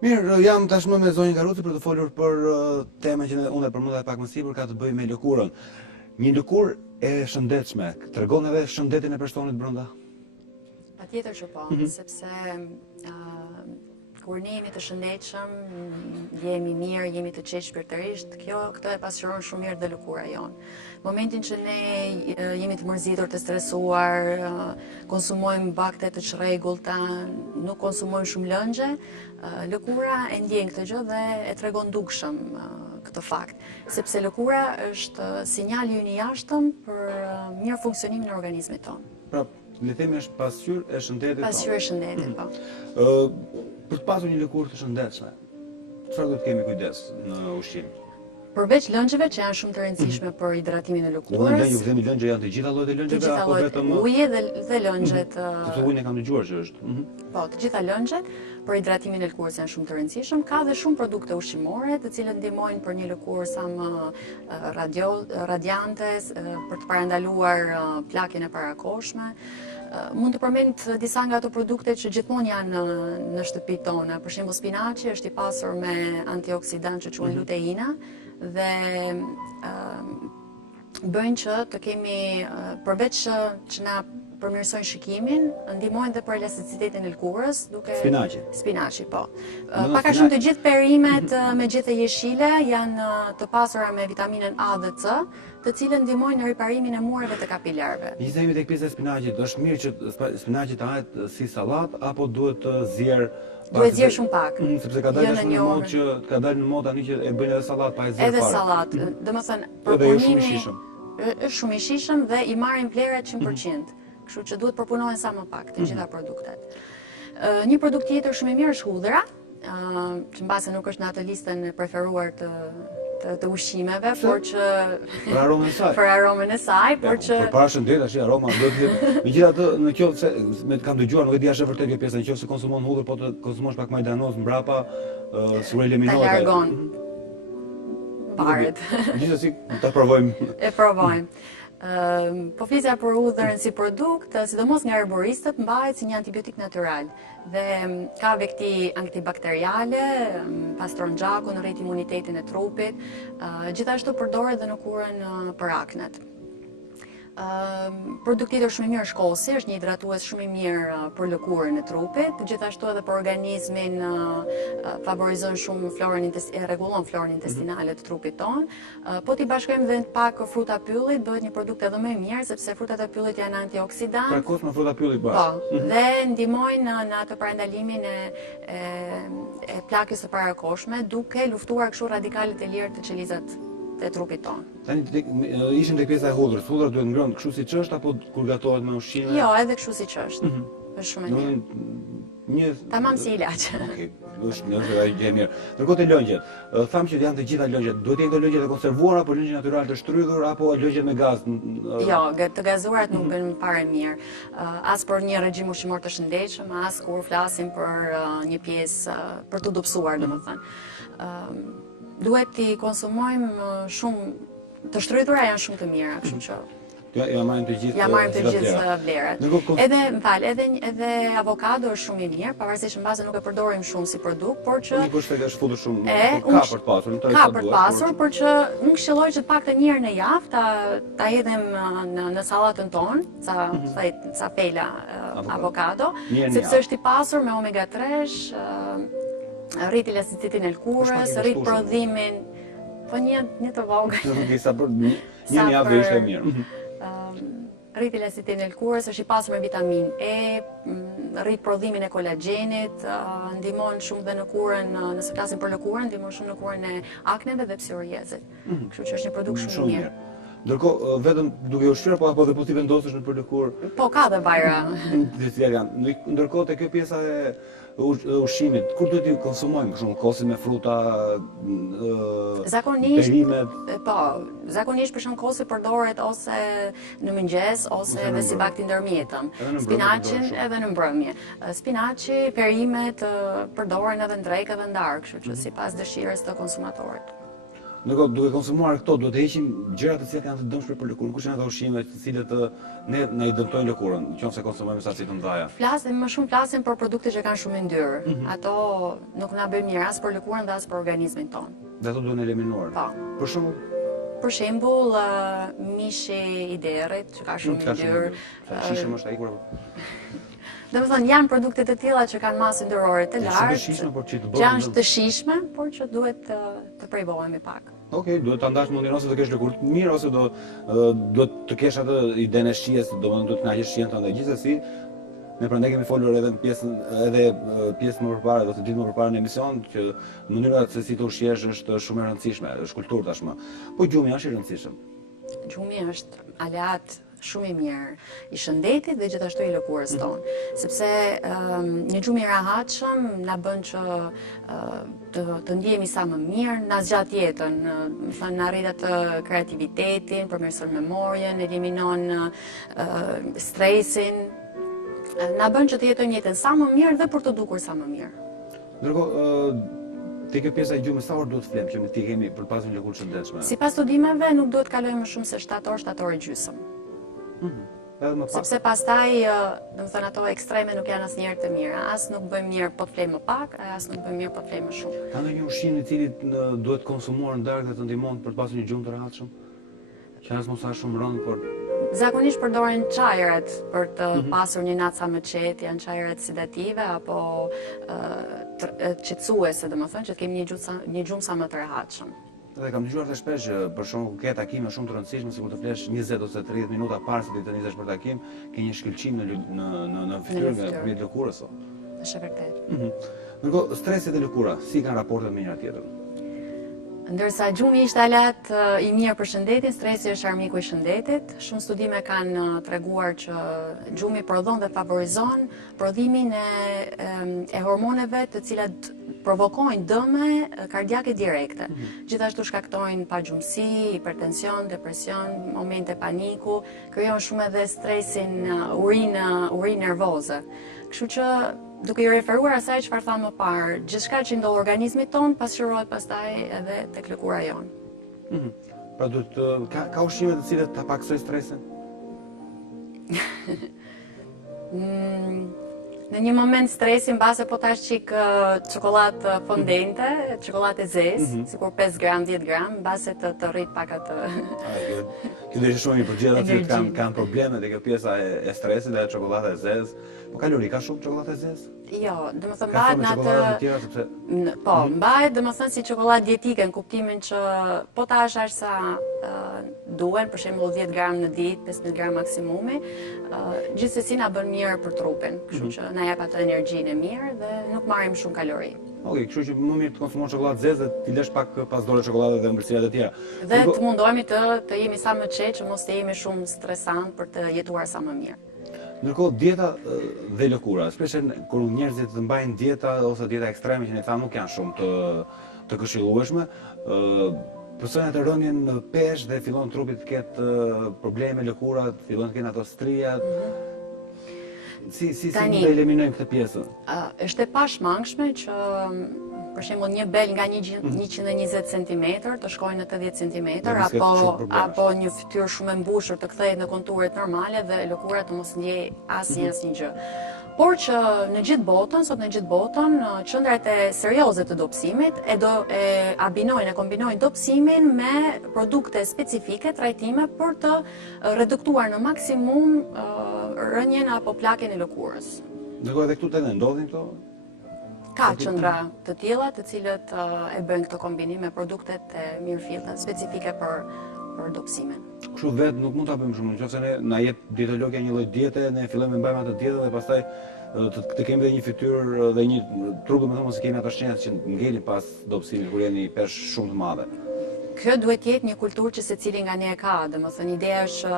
Mirë, jam tashmë me zonjën Garuci për të folur për temën që unë e përmenda pak më sipër, ka të bëjë me lëkurën. Një lëkurë e shëndetshme, tregon edhe shëndetin e personit brenda? Patjetër që po, sepse kur ne jemi të shëndetshëm, jemi mirë, jemi të qetë shpirtërisht, këto e pasqyron shumë mirë dhe lëkura jonë. Momentin që ne jemi të mërzitur, të stresuar, konsumojmë bakte të çrregullta, nuk konsumojmë shumë lëngje, lëkura e ndjen këtë gjë dhe e tregon dukshëm këtë fakt, sepse lëkura është sinjali ynë i jashtëm për mirë funksionimin e organizmit tonë. Pra, le themi është pasqyrë e shëndetit. Pasqyrë e shëndetit, po. Për të pasur një lëkurë të shëndetshme, çfarë do të kemi kujdes në ushqim? Përveç lëngjeve që janë shumë të rëndësishme për hidratimin e lëkurës. Ju themi lëngje janë të gjitha llojet e lëngjeve apo vetëm uji dhe lëngjet. Sepse ujin e kam dëgjuar që është. Po, të gjitha lëngjet për hidratimin e lëkurës janë shumë të rëndësishëm. Ka dhe shumë produkte ushqimore të cilët ndihmojnë për një lëkurë sa më radiante, për të parandaluar plakjen e parakoshme. Mund të përmend disa nga ato produkte që gjithmonë janë në shtëpitë tona. Për shembull, spinaçi është i pasur me antioksidant që quhen luteina dhe bëjnë që të kemi përveç që na përmirësojnë shikimin, ndihmojnë dhe për elasticitetin e lëkurës, duke Spinaçi, po. Pak a shumë të gjithë perimet me gjethe jeshile janë të pasura me vitaminën A dhe C, të cilën ndihmojnë në riparimin e muareve të kapilarëve. Gjithsesi tek pjesa e spinaqit, është mirë që spinaqi të hahet si sallatë apo duhet të zier? Duhet zier shumë pak. Sepse ka dalë në modë që në modë tani që e bëjnë edhe sallatë pa e zier fare. Edhe sallatë, domethënë përpunimi është shumë i shishëm dhe i marrin vlerat 100%. Kështu që duhet përpunohen sa më pak të gjitha produktet. Një produkt tjetër shumë i mirë është hudhra, që mbase nuk është në atë listën e preferuar të ushqimeve, por që për aromën e saj, por që për para shëndet tash aroma do të megjithatë në qoftë se kam dëgjuar, nuk e di a është vërtet kjo pjesa, nëse konsumon hudhër, po të konsumosh pak majdanoz mbrapa, sigurisht eliminohet. Ta largon. Varet. Gjithsesi ta provojmë. E provojmë. Po flisja për hudhërën si produkt, sidomos nga herboristët, mbahet si një antibiotik natyral dhe ka vekti antibakteriale, pastron gjakun, rrit imunitetin e trupit, gjithashtu përdoret dhe në kurën për aknet. Produkt tjetër shumë i mirë është kosi, është një hidratues shumë i mirë për lëkurën e trupit, gjithashtu edhe për organizmin favorizon shumë rregullon florën intestinale të trupit tonë. Po t'i bashkojmë dhe pak fruta pyllit, bëhet një produkt edhe më i mirë sepse frutat e pyllit janë antioksidant. Pra kos me fruta pyllit bashkë. Po, dhe ndihmojnë në atë parandalimin e plakjes së parakoshme, duke luftuar kështu radikalet e lirë të qelizat e trupit tonë. Tani ishim tek pjesa e hudhrës. Hudhra duhet ngrënë kështu siç është apo kur gatohet me ushqime? Jo, edhe kështu siç është. Është shumë e mirë. Tamam si ilaç. Okej, është gjë e mirë. Ndërkohë te lëngjet, tham që janë të gjitha lëngjet. Duhet të jenë lëngjet e konservuara apo lëngje natyral të shtrydhur apo lëngjet me gaz? Jo, të gazuarat nuk bën fare mirë. As për një regjim ushqimor të shëndetshëm, as kur flasim për një pjesë për të dobësuar, domethënë. Duhet t'i konsumojmë shumë, të shtrydhura janë shumë të mira, kështu që ja marrim të gjithë vlerat. Edhe avokado është shumë i mirë, pavarësisht mbase nuk e përdorim shumë si produkt, por që nuk është se është futur shumë ka për të pasur, ka për të pasur, por që unë këshilloj që të paktën një herë në javë ta hedhim në sallatën tonë, ca pela avokado, sepse është i pasur me omega 3, rrit elasticitetin e lëkurës, rrit prodhimin, po një të vogël. Një javë ishte mirë. Rrit elasticitetin e lëkurës, është i pasur me vitaminë E, rrit prodhimin e kolagjenit, ndihmon shumë dhe në kurën, nëse flasim për lëkurën, ndihmon shumë në kurën e akneve dhe psoriazit. Kështu që është një produkt shumë i mirë. Ndërkohë, vetëm duke ushqyer apo do ti vendosësh në për lëkurë? Po ka dhe vajra. Ndërkohë te kjo pjesa e ushqimit, kur duhet t'i konsumojmë, për shembull, kosi me fruta, perimet? Po, zakonisht për shembull kosi përdoret ose në mëngjes ose edhe si bakti ndërmjetëm. Spinaqin edhe në mbrëmje. Spinaçi, perimet përdoren edhe në drekë edhe në darkë, kështu që sipas dëshirës të konsumatorit. Ndërkohë, duke konsumuar këto, duhet të heqim gjërat të cilat janë të dëmshme për lëkurën. Kush janë ato ushqime të cilët ne na i dëmtojnë lëkurën, nëse konsumojmë saci të mëdha. Më shumë flasim për produkte që kanë shumë yndyrë. Ato nuk na bëjnë mirë as për lëkurën dhe as për organizmin tonë. Dhe ato duhen eliminuar. Po. Për shembull, mishi i derrit, që ka shumë yndyrë. Shishëm është ai kur. Domethënë janë produkte të tilla që kanë masë yndyrore të lartë. Janë të shijshme, por që duhet të përbohemi pak. Okej, duhet ta ndash mundin ose të kesh lëkurë të mirë ose do të kesh atë idenë e shijes, domethënë do të kënaqesh shijen tënde. Gjithsesi, ne prandaj kemi folur edhe në pjesën më përpara, ose ditë më përpara në emision, që mënyra se si të ushqesh është shumë e rëndësishme, është kulturë tashmë. Po gjumi është i rëndësishëm. Gjumi është aleat shumë i mirë i shëndetit dhe gjithashtu i lëkurës tonë, sepse një gjumë i rahatshëm na bën që të ndjehemi sa më mirë, na zgjat jetën, na rrit atë kreativitetin, përmirëson memorien, eliminon stresin, na bën që të jetojmë jetën sa më mirë dhe për të dukur sa më mirë. Ndërkohë, te kjo pjesa e gjumës, sa orë duhet flem që ti kemi për pasur një lëkurë shëndetshme? Sipas studimeve nuk duhet kalojë më shumë se 7 orë e gjysmë. Sepse pastaj, domethënë ato ekstreme nuk janë asnjëherë të mira. As nuk bëjmë mirë po të flejmë më pak, as nuk bëjmë mirë po të flejmë më shumë. Ka ndonjë ushqim i cili duhet konsumuar në darkë dhe të ndihmon për të pasur një gjumë të rahatshëm? Që as mos hash shumë rënd, por zakonisht përdoren çajrat për të pasur një natë sa më qetë, janë çajrat sedative apo qetësuese, domethënë që të kemi një gjumë sa më të rehatshëm. Dhe kam dëgjuar të shpesh që për shembull ke takime shumë të rëndësishme, sikur të flesh 20 ose 30 minuta para se të nisesh për takim, ke një shkëlqim në fytyrë nga lëkurës. Është e vërtetë. Ndërkohë, stresi dhe lëkura, si kanë raportet me njëra tjetrën? Ndërsa gjumi ishte alat i mirë për shëndetin, stresi është armiku i shëndetit. Shumë studime kanë treguar që gjumi prodhon dhe favorizon prodhimin e hormoneve të cilat provokojnë dëme kardiake direkte. Gjithashtu shkaktojnë pagjumësi, hipertension, depresion, momente paniku, krijojnë shumë edhe stresin, urinë nervoze. Kështu që duke i referuar asaj çfarë thamë më parë, gjithçka që ndodh organizmit ton pasqyrohet pastaj edhe tek lëkura jonë. Pra duhet ka ushqime të cilët ta paksoj stresin? Në një moment stresi mbase po tash çik çokoladë fondente, çokoladë e zezë, sikur 5 gram, 10 gram, mbase të rrit pak atë. Kjo dhe shumë i përgjithë aty kanë probleme dhe kjo pjesa e stresit dhe çokolada e zezë. Po kalori, ka shumë çokoladë e zezë? Jo, domethënë mbahet në atë. Po, mbahet domethënë si çokoladë dietike në kuptimin që po ta hash sa duhen, për shembull 10 gram në ditë, 15 gram maksimumi, gjithsesi na bën mirë për trupin, kështu që na jep atë energjinë e mirë dhe nuk marrim shumë kalori. Okej, kështu që më mirë të konsumon çokoladë zezë dhe t'i lësh pak pas dore çokoladë dhe ëmbëlsirat e tjera. Dhe të mundohemi të jemi sa më qetë, që mos të jemi shumë stresant për të jetuar sa më mirë. Ndërkohë, dieta dhe lëkura, shpesh kur njerëzit të mbajnë dieta ose dieta ekstreme që ne thamë nuk janë shumë të këshillueshme, përsojnë atë rënien në peshë dhe fillon trupi të ketë probleme lëkurat, fillon të kenë ato strijat. Si mund të eliminojmë këtë pjesën? Është e pashmangshme që për shembull një bel nga 120 cm të shkojë në 80 cm apo një fytyrë shumë e mbushur të kthehet në konturet normale dhe lëkura të mos ndjej asnjë gjë. Por që në gjithë botën, qendrat e serioze të dobësimit e kombinojnë dobësimin me produkte specifike, trajtime për të reduktuar në maksimum rënien apo plakjen e lëkurës. Ndërkohë edhe këtu të ndodhin këto? Ka qendra të tilla të cilët e bëjnë këto kombinim me produktet e mirëfillta specifike për dobësimin. Kështu vetë nuk mund ta bëjmë shumë, nëse ne na jep dietologja një lloj diete, ne fillojmë të mbajmë atë dietë dhe pastaj të kemi edhe një fytyrë dhe një trup, domethënë mos kemi ato shenjat që ngelin pas dobësimit kur jeni pesh shumë të madhe. Kjo duhet jetë një kulturë që secili nga ne e ka, domethënë ideja është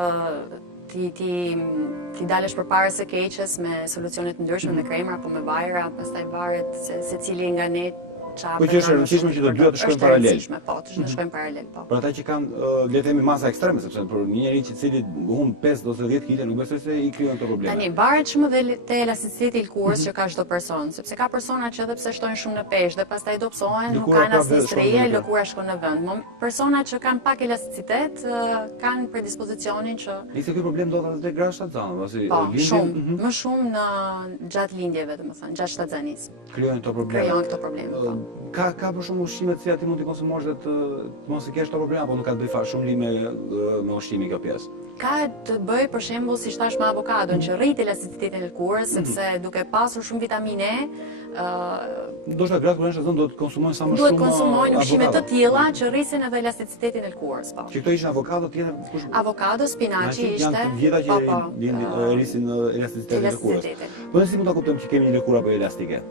ti dalesh përpara së keqes me solucione të ndryshme, me kremra apo me vajra, pastaj varet se secili nga ne Po që është e rëndësishme që të dyja të shkojnë paralel. Është e rëndësishme, po, të shkojnë paralel, po. Për ata që kanë, le të themi, masa ekstreme, sepse për një njerëz i cili humb 5 ose 10 kg, nuk besoj se i krijon këto probleme. Tani varet shumë dhe te elasticiteti i lëkurës që ka çdo person, sepse ka persona që edhe pse shtojnë shumë në peshë dhe pastaj dobësohen, nuk kanë asnjë strehje, lëkura shkon në vend. Persona që kanë pak elasticitet kanë predispozicionin që Nëse ky problem ndodh edhe te grashat zanë, ose po, lindjen, shumë, më shumë në gjatë lindjeve, domethënë, gjatë shtatzanis. Krijojnë këto probleme. Krijojnë këto probleme, po. Ka për shumë ushqime të cilat ti mund t'i konsumosh dhe të mos i kesh këto probleme, apo nuk ka të bëj shumë lidhje me ushqimin kjo pjesë? Ka të bëj për shembull si thash me avokadon që rrit elasticitetin e lëkurës sepse duke pasur shumë vitaminë E, ndoshta gratë kur janë do të konsumojnë sa më shumë. duhet konsumojnë ushqime të tilla që rrisin edhe elasticitetin e lëkurës, po. Që këto ishin avokado, tjetër kush? Avokado, spinaçi ishte. Janë të vjeta që rrisin elasticitetin e lëkurës. Po si mund ta kuptojmë që kemi një lëkurë apo elastike?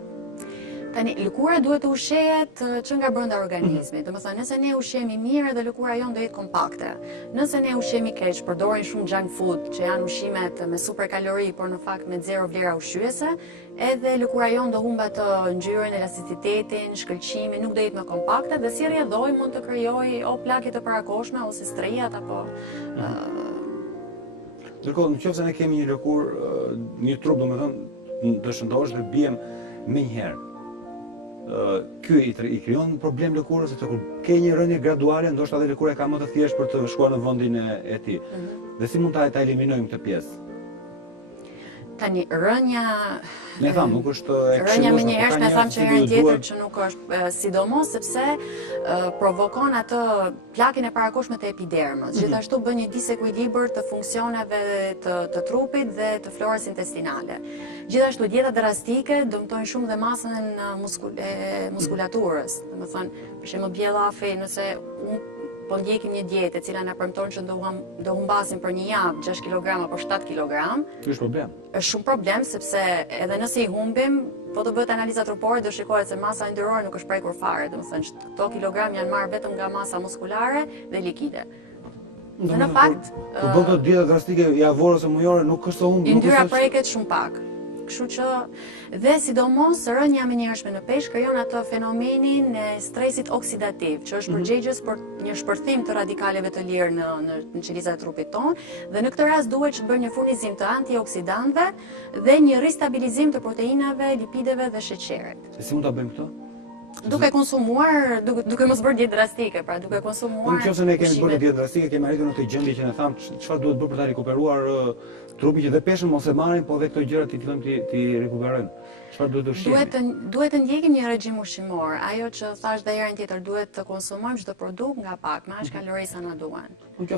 Tani, lëkura duhet të ushqehet që nga brenda organizmit. Domethënë, nëse ne ushqemi mirë, dhe lëkura jonë do jetë kompakte. Nëse ne ushqemi keq, përdorim shumë junk food, që janë ushqimet me super kalori, por në fakt me zero vlera ushqyese, edhe lëkura jonë do humba të ngjyrën, elasticitetin, shkëlqimin, nuk do jetë më kompakte dhe si rrjedhoj mund të krijojë o plagë të parakoshme ose strehjat apo Ndërkohë, nëse ne kemi një lëkurë, një trup, domethënë, të shëndosh dhe biem menjëherë. Ky i krijon problem lëkurës, sepse kur ke një rënje graduale, ndoshta edhe lëkura ka më të thjeshtë për të shkuar në vendin e tij. Dhe si mund ta eliminojmë këtë pjesë? Tani, rënja... Ne thamë, nuk është e rënja me një herë, ne thamë që herën tjetër që nuk është, sidomos sepse provokon atë plakin e parakoshme të epidermës. Gjithashtu bën një disekuilibër të funksioneve të trupit dhe të florës intestinale. Gjithashtu dietat drastike dëmtojnë shumë dhe masën e muskulaturës. Domethënë, për shembull bjellafi, nëse po ndjekim një dietë e cila na premton që do humbasim për një javë 6 kg apo 7 kg. Ky është problem. Është shumë problem sepse edhe nëse i humbim, po të bëhet analiza trupore, do shikohet se masa yndyrore nuk është prekur fare, domethënë këto kilogram janë marrë vetëm nga masa muskulare dhe likide. Dhe në fakt, të bën këto dieta drastike javore ose mujore nuk është se humb. Yndyra preket shumë pak. Kështu që dhe sidomos rënja menjëhershme në peshë krijon atë fenomenin e stresit oksidativ, që është përgjegjës për një shpërthim të radikaleve të lirë në qelizat e trupit tonë, dhe në këtë rast duhet që të bërë një furnizim të antioksidantëve dhe një ristabilizim të proteinave, lipideve dhe sheqerit. Si mund ta bëjmë këtë? Duke konsumuar, duke mos bërë dietë drastike, pra duke konsumuar. Nëse ne kemi bërë dietë drastike, kemi arritur në këtë gjendje që ne thamë çfarë duhet bërë për ta rikuperuar trupi, që dhe peshën mos e marrin, po dhe këto gjëra ti fillojmë ti rikuperojmë. Çfarë duhet të ushqejmë? Duhet të ndjekim një regjim ushqimor. Ajo që thash dhe herën tjetër, duhet të konsumojmë çdo produkt nga pak, me aq kalori sa na duan.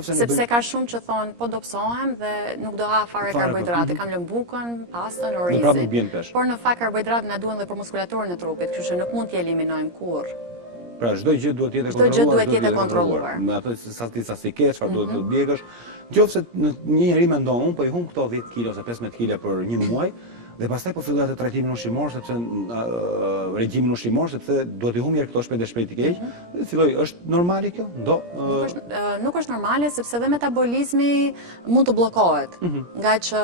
Sepse ka shumë që thonë po dobësohem dhe nuk do ha fare karbohidrate, kam lënë bukën, pastën, orizin. Por në fakt karbohidratet na duan dhe për muskulaturën e trupit, kështu që nuk mund t'i eliminojmë kurrë. Pra çdo gjë duhet të jetë kontrolluar. Me ato sa si ke, çfarë duhet të ndjekësh. Nëse një njeri mendon, po i humb këto 10 kg ose 15 kg për një muaj, dhe pastaj po filloj atë trajtimin ushqimor, sepse regjimin ushqimor, sepse duhet i humbë këto shpejt i keq. Filloj, është normale kjo? Nuk është normale, sepse dhe metabolizmi mund të bllokohet. Nga që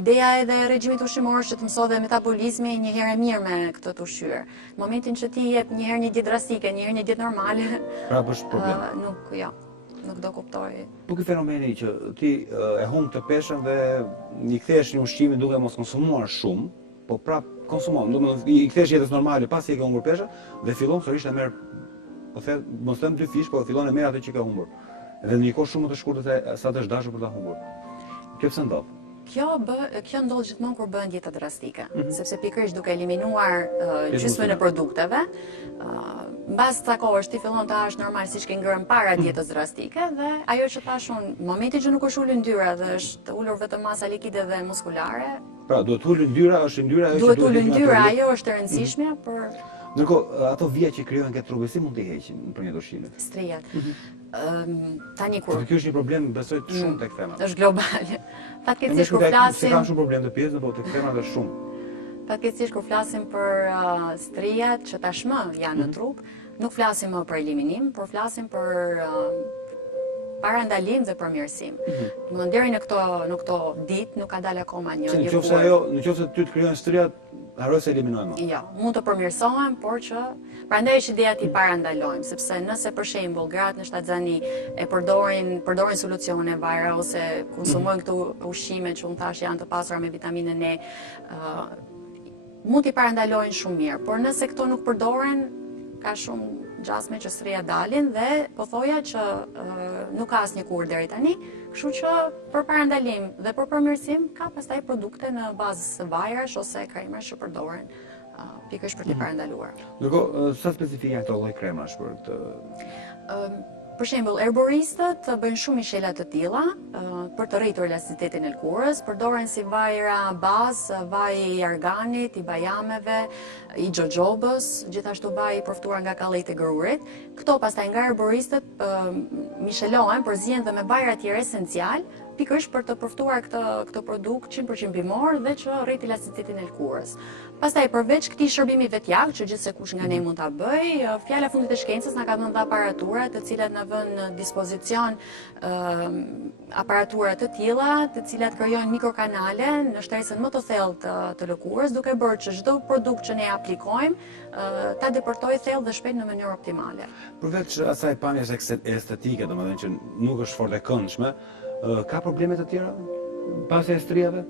ideja edhe e regjimit ushqimor është që të mësoj dhe metabolizmi një herë e mirë me këtë të ushqyer. Në momentin që ti jep një herë një dietë drastike, një herë një dietë normale, prapë është problem. Nuk do kuptoj. Nuk i fenomeni që ti e humb të peshën dhe i kthesh një ushqimi duke mos konsumuar shumë, po prap konsumon, domethënë i kthesh jetës normale pasi e ke humbur peshën dhe fillon sërish të merr, po them, mos them 2 fish, po fillon e merr atë që ke humbur. Dhe në një kohë shumë më të shkurtër sa të është dashur për ta humbur. Kjo pse ndodh? Kjo ndodh gjithmonë kur bëhen dieta drastike, sepse pikërisht duke eliminuar gjysmën e produkteve, mbas ca kohësh ti fillon të hash normal siç ke ngrënë para dietës drastike dhe ajo që thash unë, në momentin që nuk është ulur yndyra dhe është ulur vetëm masa likide dhe muskulare. Pra, duhet ulur yndyra, është yndyra ajo që duhet ulur yndyra, ajo është e rëndësishme për Ndërkohë, ato vija që krijojnë këtë trupi, si mund t'i heqin për një ushqime? Strehjat. Tani kur. Ky është një problem, besoj të shumë tek femrat. Është global. Fatkeqësisht kur flasim. Kam shumë problem të pjesën, por tek femrat është shumë. Fatkeqësisht kur flasim për strehjat që tashmë janë në trup, nuk flasim më për eliminim, por flasim për parandalim dhe përmirësim. Deri në këto ditë nuk ka dalë akoma një lëkurë. Nëse ty të krijojnë strehjat, harroj se eliminojmë. Jo, mund të përmirësohen, por që prandaj është ideja ti parandalojmë, sepse nëse për shembull gratë në shtatzani e përdorin solucione vajra ose konsumojnë këto ushqime që unë thash janë të pasura me vitaminën E, mund t'i parandalojnë shumë mirë, por nëse këto nuk përdoren, ka shumë gjasme që sreja dalin dhe po thoja që nuk ka asnjë kur deri tani, kështu që për parandalim dhe për përmirësim ka pastaj produkte në bazë vajrash ose kremash që përdoren pikërisht për t'i parandaluar. Ndërkohë, sa specifike ato lloj kremash për të Për shembull, herboristët bëjnë shumë mishela të tilla për të rritur elasticitetin e lëkurës, përdoren si vajra bazë, vaj i arganit, i bajameve, i xhoxhobës, gjithashtu vaj i përftuar nga kallejt e gërurit. Këto pastaj nga herboristët mishelohen, përzihen dhe me vajra të tjerë esencial, pikërisht për të përftuar këtë produkt 100% bimor dhe që rrit elasticitetin e lëkurës. Pastaj përveç këtij shërbimi vetjak, që gjithse kush nga ne mund ta bëj, fjala e fundit e shkencës na ka dhënë aparatura të cilat na vënë në dispozicion aparatura të tilla, të cilat krijojnë mikrokanale në shtresën më të thellë të lëkurës, duke bërë që çdo produkt që ne aplikojmë ta depërtojë thellë dhe shpejt në mënyrë optimale. Përveç asaj pamjes estetike, domethënë që nuk është fort e këndshme, ka probleme të tjera pas e strijave?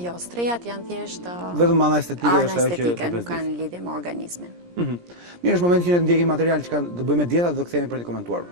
Jo, strejat janë thjesht vetëm ana estetike ana është ajo që estetike, nuk kanë lidhje me organizmin. Mirë, është momenti që ndjekim material që ka të bëjë me dieta, do kthehemi për të komentuar.